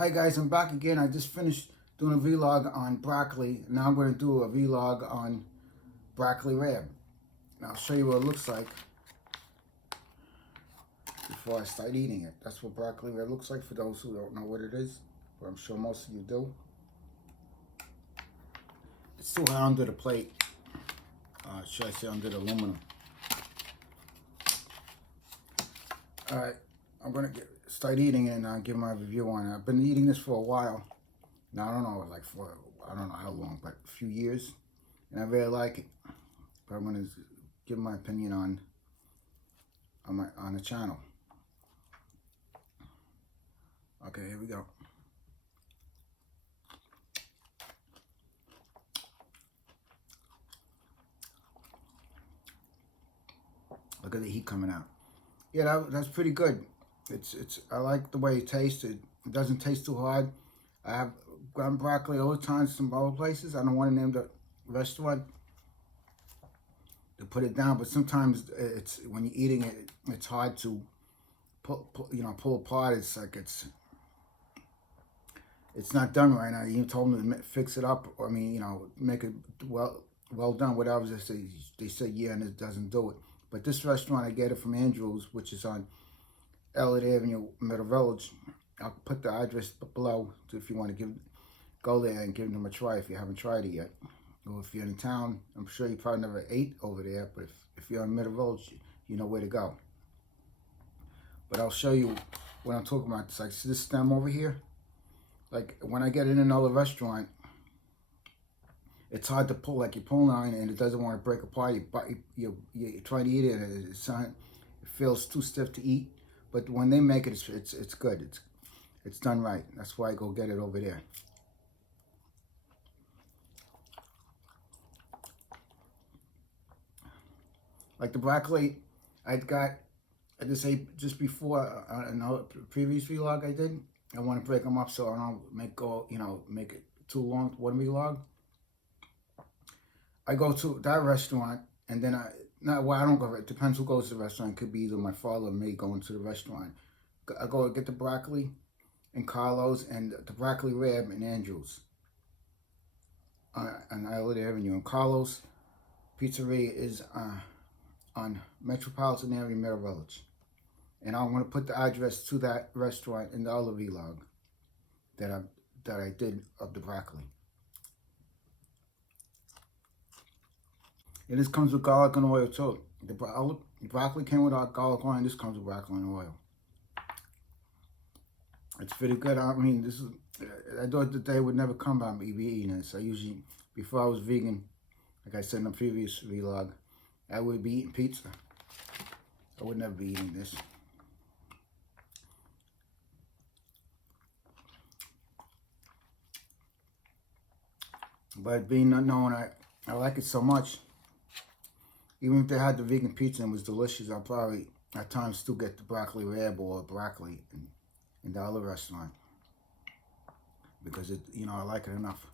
Hi guys, I'm back again. I just finished doing a vlog on broccoli. Now I'm going to do a vlog on broccoli rabe. And I'll show you what it looks like before I start eating it. That's what broccoli rabe looks like for those who don't know what it is, but I'm sure most of you do. It's too high under the plate. Should I say under the aluminum? Alright, I'm going to start eating it and I'll give my review on it. I've been eating this for a while. Now, I don't know, I don't know how long, but a few years. And I really like it. But I'm going to give my opinion on the channel. Okay, here we go. Look at the heat coming out. Yeah, that's pretty good. I like the way it tastes. It doesn't taste too hard. I have gotten broccoli all the time from other places. I don't want to name the restaurant to put it down, but sometimes it's when you're eating it, it's hard to pull apart. It's like it's not done right now. You told them to fix it up. I mean, make it well done. Whatever they say yeah, and it doesn't do it. But this restaurant, I get it from Andrew's, which is on Elliott Avenue, Middle Village. I'll put the address below if you want to go there and give them a try if you haven't tried it yet. Or if you're in town, I'm sure you probably never ate over there, but if you're in Middle Village, you know where to go. But I'll show you what I'm talking about. It's like, see this stem over here? Like when I get in another restaurant, it's hard to pull, like you're pulling on it and it doesn't want to break apart. You're trying to eat it and it feels too stiff to eat. But when they make it, it's good. It's done right. That's why I go get it over there. Like the broccoli, I just ate just before another previous vlog I did. I want to break them up so I don't make it too long, one vlog. I go to that restaurant and then I don't go. It depends who goes to the restaurant. It could be either my father or me going to the restaurant. I go get the broccoli and Carlos and the broccoli rabe and Andrew's on Elliott Avenue. And Carlos Pizzeria is on Metropolitan Area, Middle Village. And I'm going to put the address to that restaurant in the other vlog that I did of the broccoli. And this comes with garlic and oil too. The broccoli came without garlic oil, and this comes with broccoli and oil. It's pretty good. I mean, I thought that they would never come by me eating this. I usually, before I was vegan, like I said in the previous vlog, I would be eating pizza. I would never be eating this. But being unknown, I like it so much. Even if they had the vegan pizza and it was delicious, I'll probably at times still get the broccoli rabe or broccoli in the other restaurant because I like it enough.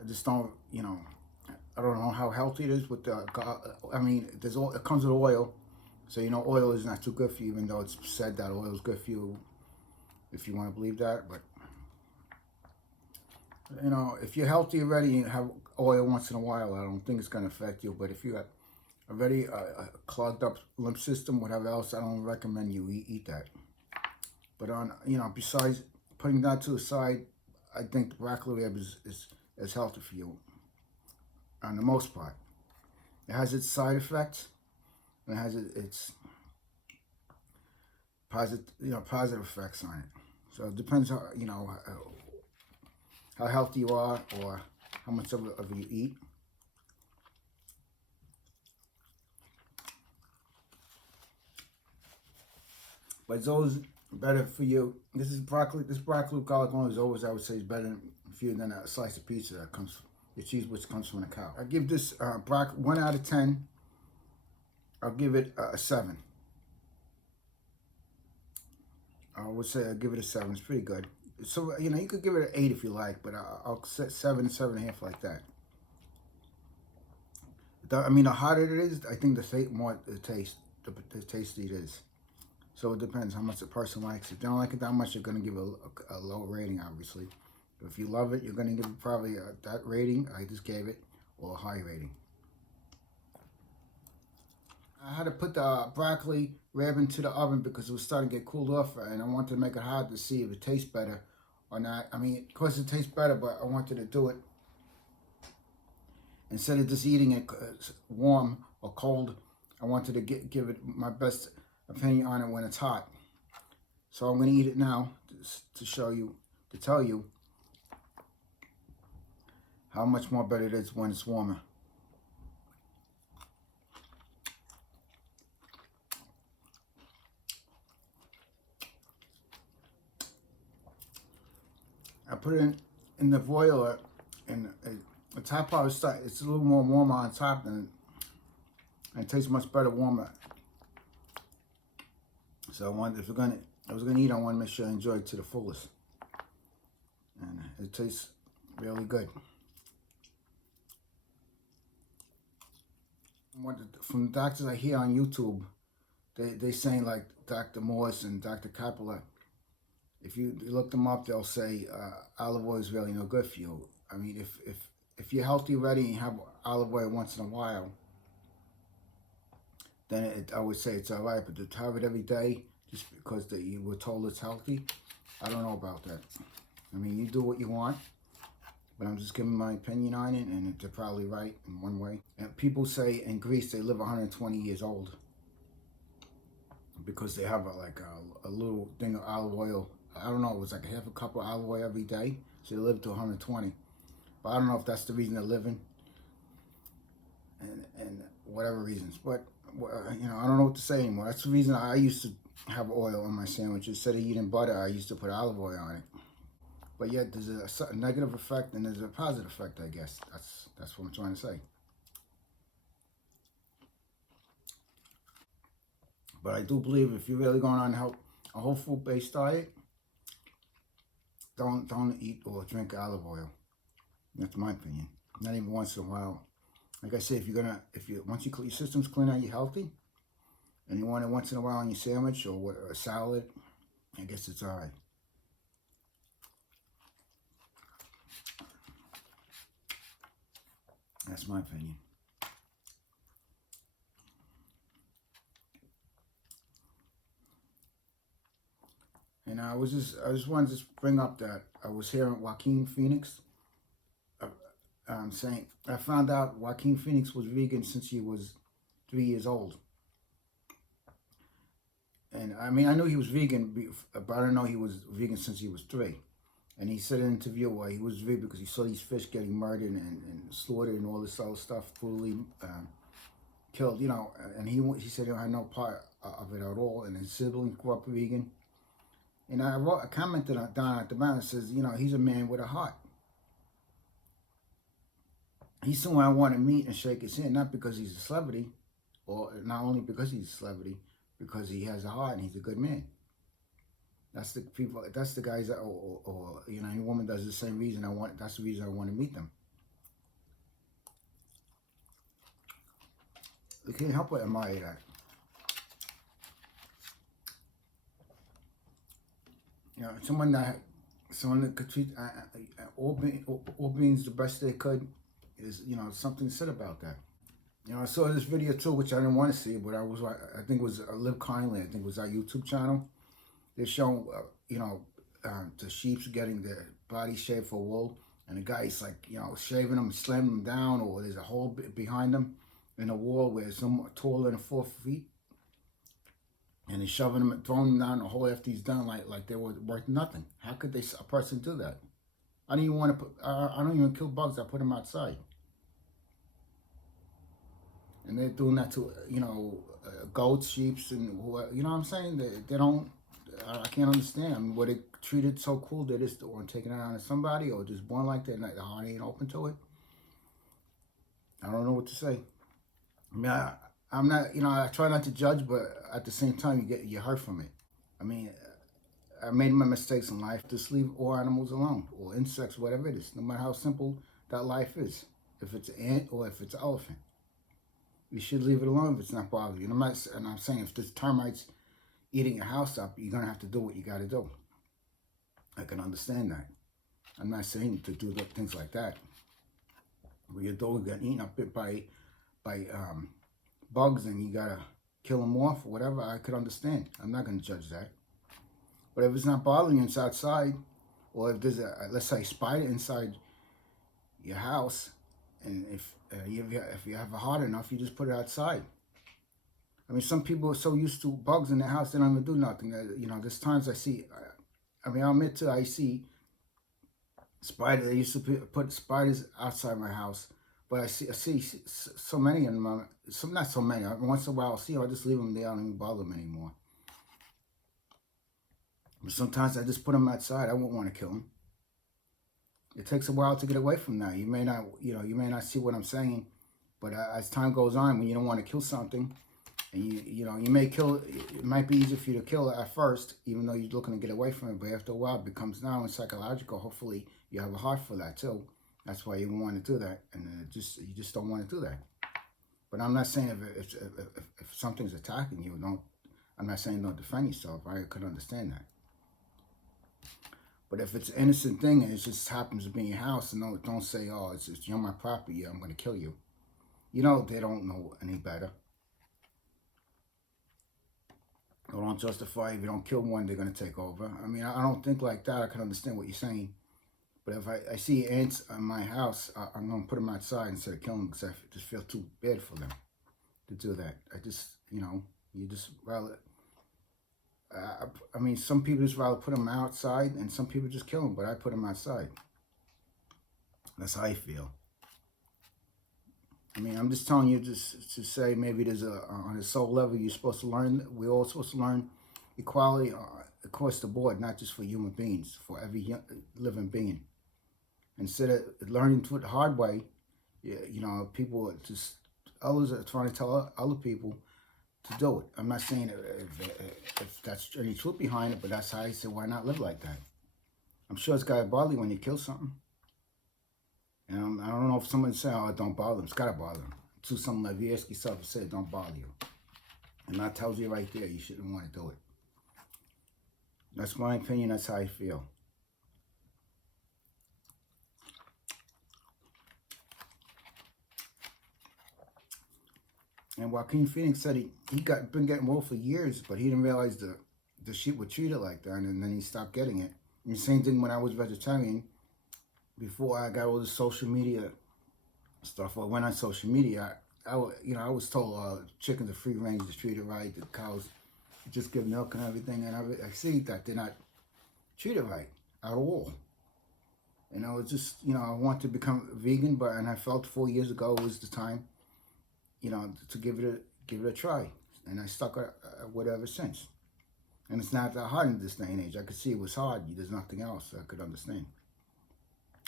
I just don't, I don't know how healthy it is with the. I mean, it comes with oil, so oil is not too good for you, even though it's said that oil is good for you, if you want to believe that. But if you're healthy already and have oil once in a while, I don't think it's going to affect you. But if you got already a clogged up lymph system, whatever else, I don't recommend you eat that. But besides putting that to the side, I think the broccoli rabe is healthy for you on the most part. It has its side effects and it has its positive effects on it. So it depends how healthy you are or how much of it you eat. But it's always better for you. This broccoli with garlic oil is always, I would say, is better for you than a slice of pizza that comes, the cheese which comes from a cow. I give this broccoli 1 out of 10. I'll give it a 7. I would say I'll give it a 7. It's pretty good. So, you could give it an 8 if you like, but I'll set 7, 7.5 like that. I mean, the hotter it is, I think the tastier it is. So it depends how much the person likes it. If they don't like it that much, you're going to give a low rating, obviously. If you love it, you're going to give it probably that rating I just gave it, or a high rating. I had to put the broccoli Rabe into the oven because it was starting to get cooled off, and I wanted to make it hot to see if it tastes better or not. I mean, of course it tastes better, but I wanted to do it instead of just eating it warm or cold. I wanted to give it my best opinion on it when it's hot. So I'm going to eat it now to show you, to tell you how much more better it is when it's warmer. I put it in the boiler, and the top part is it's a little more warmer on top, and it tastes much better warmer. So I wanted, if I was gonna eat, I want to make sure I enjoy it to the fullest, and it tastes really good. From the doctors I hear on YouTube, they saying, like Dr. Morse and Dr. Coppola, if you look them up, they'll say olive oil is really no good for you. I mean, if you're healthy already and you have olive oil once in a while, then I would say it's all right. But to have it every day just because you were told it's healthy, I don't know about that. I mean, you do what you want, but I'm just giving my opinion on it, and they're probably right in one way. And people say in Greece they live 120 years old because they have a little thing of olive oil. I don't know, it was like a half a cup of olive oil every day, so they live to 120. But I don't know if that's the reason they're living, and whatever reasons. But you know, I don't know what to say anymore. That's the reason I used to have oil on my sandwiches. Instead of eating butter, I used to put olive oil on it. But yet there's a negative effect and there's a positive effect, I guess. That's what I'm trying to say. But I do believe if you're really going on a whole food-based diet, don't eat or drink olive oil. That's my opinion. Not even once in a while. Like I say, once your system's clean out, you're healthy, and you want it once in a while on your sandwich or a salad, I guess it's all right. That's my opinion. And I just wanted to bring up that I was hearing Joaquin Phoenix saying, I found out Joaquin Phoenix was vegan since he was 3 years old. And I mean, I knew he was vegan, but I didn't know he was vegan since he was 3. And he said in an interview why he was vegan because he saw these fish getting murdered and slaughtered and all this other stuff, brutally killed, you know. And he said he had no part of it at all. And his siblings grew up vegan. And I commented down at the bottom and says, you know, he's a man with a heart. He's someone I want to meet and shake his hand, not because he's a celebrity, or not only because he's a celebrity, because he has a heart and he's a good man. That's the people. That's the guys that, or you know, any woman does the same reason. That's the reason I want to meet them. You can't help but admire that. You know, someone that could treat all beings the best they could is, you know, something said about that. You know, I saw this video too, which I didn't want to see, but I think it was Live Kindly. I think it was our YouTube channel. They're showing, you know, the sheep's getting their body shaved for wool, and the guy's like, you know, shaving them, slamming them down, or there's a hole behind them in a wall where it's taller than 4 feet, and he's shoving them, throwing them down the hole after he's done, like they were worth nothing. How could a person do that? I don't even want to put. I don't even kill bugs. I put them outside. And they're doing that to, you know, goats, sheep, and you know what I'm saying? They don't. I can't understand. I mean, were they treated so cool that it's or taking it on somebody, or just born like that and the heart ain't open to it? I don't know what to say. I mean, I'm not, you know, I try not to judge, but at the same time, you hurt from it. I mean, I made my mistakes in life. Just leave all animals alone, or insects, whatever it is, no matter how simple that life is. If it's an ant or if it's an elephant, you should leave it alone if it's not bothering you. And I'm saying if there's termites eating your house up, you're going to have to do what you got to do. I can understand that. I'm not saying to do things like that. When your dog got eaten up by bugs and you got to kill them off or whatever, I could understand. I'm not going to judge that. But if it's not bothering you, it's outside, or if there's let's say, spider inside your house, and if you have a hard enough, you just put it outside. I mean, some people are so used to bugs in their house, they don't even do nothing. There's times I see, I'll admit too, I see spiders. They used to put spiders outside my house, but I see so many of them. Not so many. Once in a while, I'll see them, I just leave them there. I don't even bother them anymore. But sometimes I just put them outside. I won't want to kill them. It takes a while to get away from that. You may not see what I'm saying, but as time goes on, when you don't want to kill something, and you may kill it might be easier for you to kill it at first, even though you're looking to get away from it. But after a while, it becomes now psychological. Hopefully, you have a heart for that too. That's why you want to do that, and you just don't want to do that. But I'm not saying if something's attacking you, I'm not saying don't defend yourself. I could understand that. But if it's an innocent thing and it just happens to be in your house, and don't say, oh, it's you're my property, yeah, I'm going to kill you. They don't know any better. Or don't justify, if you don't kill one, they're going to take over. I mean, I don't think like that. I can understand what you're saying. But if I see ants in my house, I'm going to put them outside instead of killing them, because I just feel too bad for them to do that. You just rather... I mean, some people just rather put them outside, and some people just kill them, but I put them outside. That's how I feel. I mean, I'm just telling you just to say maybe there's on a soul level, you're supposed to learn, we're all supposed to learn equality across the board, not just for human beings, for every living being. Instead of learning the hard way, people others are trying to tell other people to do it. I'm not saying if that's any truth behind it, but that's how I say, why not live like that? I'm sure it's got to bother you when you kill something. And I don't know if someone say, oh, it don't bother them. It's got to bother them. Do something like you ask yourself and say, it don't bother you. And that tells you right there, you shouldn't want to do it. That's my opinion. That's how I feel. And Joaquin Phoenix said he been getting wool for years, but he didn't realize the sheep would treat it like that, and then he stopped getting it. And the same thing when I was vegetarian. Before I got all the social media stuff, or went on social media, I was told chickens are free range, just treat it right. The cows just give milk and everything, and I see that they're not treated right at all. And I was just, I wanted to become vegan, and I felt 4 years ago was the time, to give it a try, and I stuck with it ever since. And it's not that hard in this day and age. I could see it was hard. There's nothing else I could understand.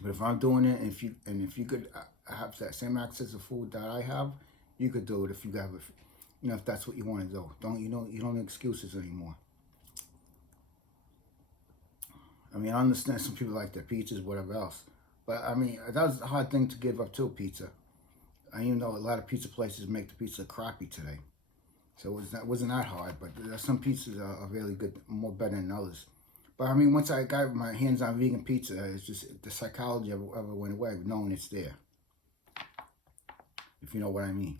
But if I'm doing it, and if you could have that same access to food that I have, you could do it if you have if that's what you want to do. You don't need excuses anymore. I mean, I understand some people like their pizzas, whatever else, but I mean, that was a hard thing to give up too, pizza. I even know a lot of pizza places make the pizza crappy today, so it wasn't that hard. But some pizzas are really good, more better than others. But I mean, once I got my hands on vegan pizza, it's just the psychology ever went away, knowing it's there. If you know what I mean.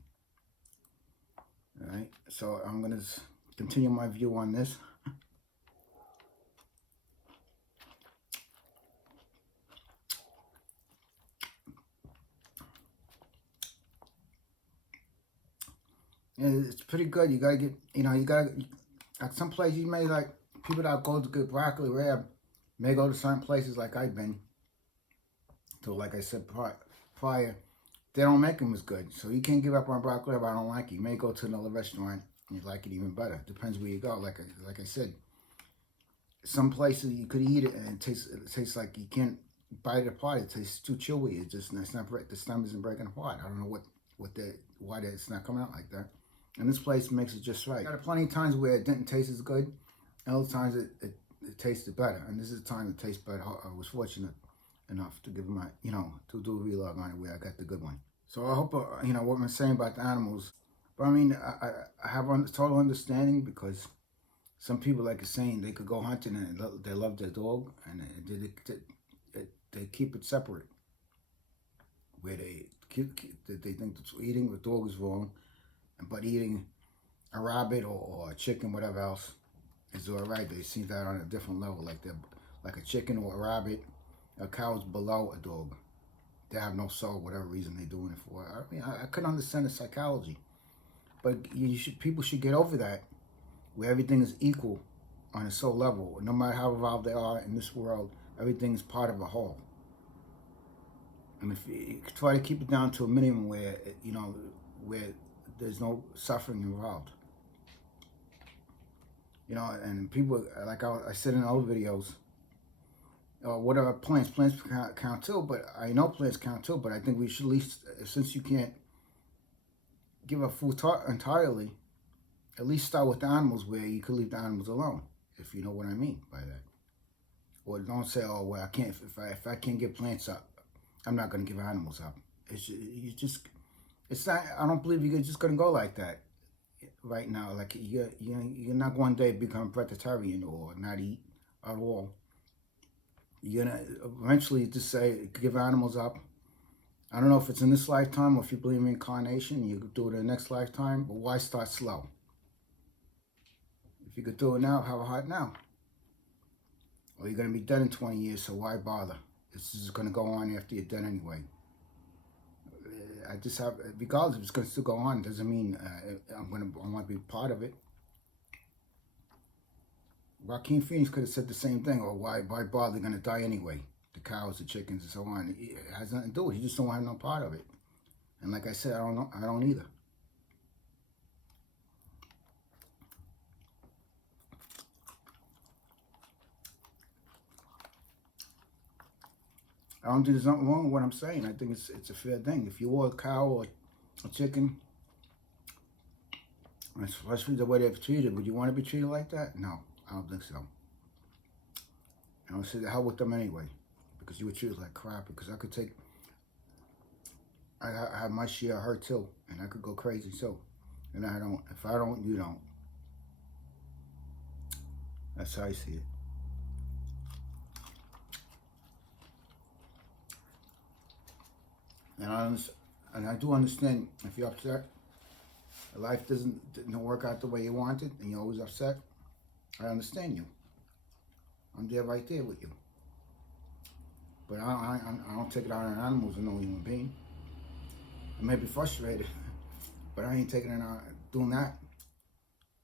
All right. So I'm gonna continue my view on this. It's pretty good. You gotta get, at some place you may like, people that go to get broccoli Rabe may go to certain places like I've been to, like I said prior, they don't make them as good. So you can't give up on broccoli Rabe. I don't like it. You may go to another restaurant and you like it even better. Depends where you go. Like I said, some places you could eat it and it tastes like you can't bite it apart. It tastes too chewy. The stem isn't breaking apart. I don't know why it's not coming out like that. And this place makes it just right. I got plenty of times where it didn't taste as good, and other times it tasted better. And this is the time it tastes better. I was fortunate enough to give my, to do a vlog on it where I got the good one. So I hope, what I'm saying about the animals. But I mean, I have total understanding, because Some people, like you're saying, they could go hunting and they love their dog, and they keep it separate, where they think that eating the dog is wrong, but eating a rabbit or a chicken, whatever else, is all right. They see that on a different level, like a chicken or a rabbit, a cow's below a dog. They have no soul, whatever reason they're doing it for. I mean, I couldn't understand the psychology, but people should get over that, where everything is equal on a soul level. No matter how evolved they are in this world, everything is part of a whole. And if you try to keep it down to a minimum where, where there's no suffering involved. And people, like I said in other videos, what are plants? Plants count too, but I know plants count too, but I think we should at least, since you can't give up food entirely, at least start with the animals, where you could leave the animals alone, if you know what I mean by that. Or don't say, oh, well, I can't, if I can't give plants up, I'm not going to give animals up. It's not, I don't believe you're just going to go like that right now. Like, you're not one day become vegetarian or not eat at all. You're going to eventually just say, give animals up. I don't know if it's in this lifetime or if you believe in incarnation, you could do it in the next lifetime, but why start slow? If you could do it now, have a heart now. Or you're going to be dead in 20 years, so why bother? This is going to go on after you're dead anyway. I just have, regardless if it's going to still go on, doesn't mean I want to be part of it. Joaquin Phoenix could have said the same thing, or why bother? They're going to die anyway. The cows, the chickens, and so on. It has nothing to do with it. He just don't have no part of it. And like I said, I don't either. I don't think there's nothing wrong with what I'm saying. I think it's a fair thing. If you were a cow or a chicken, especially the way they're treated, would you want to be treated like that? No, I don't think so. I don't say the hell with them anyway, because you were treated like crap. Because I have my share of hurt too, and I could go crazy too. And I don't. If I don't, you don't. That's how I see it. And I do understand if you're upset, life didn't work out the way you wanted, and you're always upset. I understand you. I'm there, right there with you. But I don't take it out on animals or no human being. I may be frustrated, but I ain't taking it out doing that.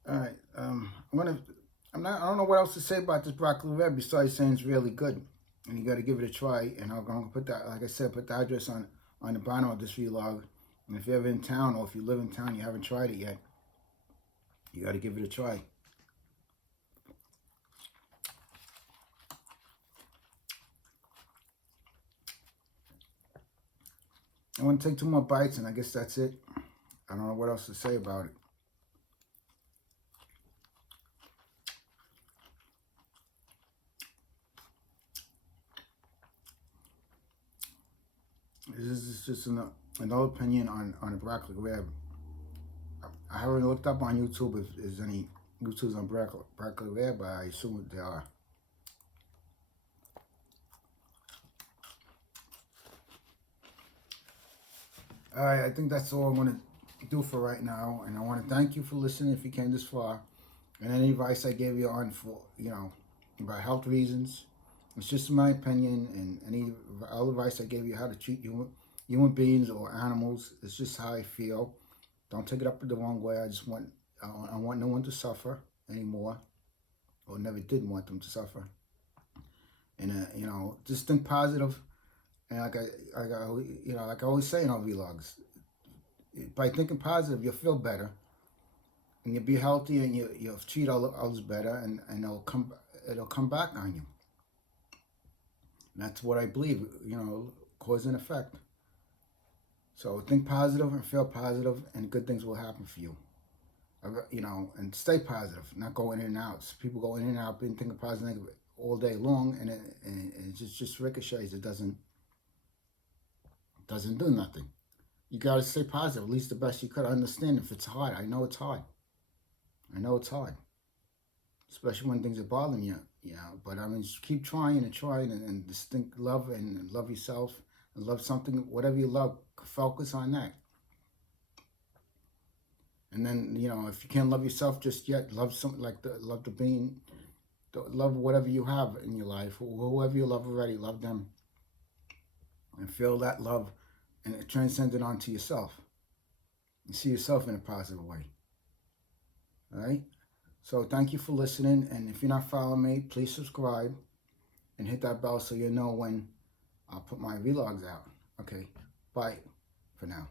All right, I don't know what else to say about this broccoli red besides saying it's really good, and you got to give it a try. And I'm gonna put that, like I said, put the address on the bottom of this vlog. And if you're ever in town, or if you live in town, you haven't tried it yet, you got to give it a try. I want to take 2 more bites, and I guess that's it. I don't know what else to say about it. This is just another opinion on a broccoli rib. I haven't looked up on YouTube if there's any YouTubes on broccoli rib, but I assume there are. All right, I think that's all I'm going to do for right now. And I want to thank you for listening if you came this far. And any advice I gave you on, about health reasons, it's just my opinion. And any other advice I gave you how to treat human beings or animals, it's just how I feel. Don't take it up the wrong way. I want no one to suffer anymore, or never did want them to suffer. And just think positive. And like I always say in our vlogs, by thinking positive, you'll feel better, and you'll be healthy, and you'll treat others better, and it'll come back on you. And that's what I believe. Cause and effect. So think positive and feel positive, and good things will happen for you. And stay positive, not go in and out. So people go in and out, being thinking positive all day long, and it just ricochets. It doesn't do nothing. You got to stay positive, at least the best you could. I understand if it's hard. I know it's hard. especially when things are bothering you. But I mean, just keep trying and trying, and just think love and love yourself and love something, whatever you love. Focus on that. And then, if you can't love yourself just yet, love something like love the being, love whatever you have in your life, whoever you love already, love them, and feel that love, and transcend it onto yourself. And see yourself in a positive way. All right. So thank you for listening, and if you're not following me, please subscribe and hit that bell so you know when I'll put my vlogs out. Okay. Bye for now.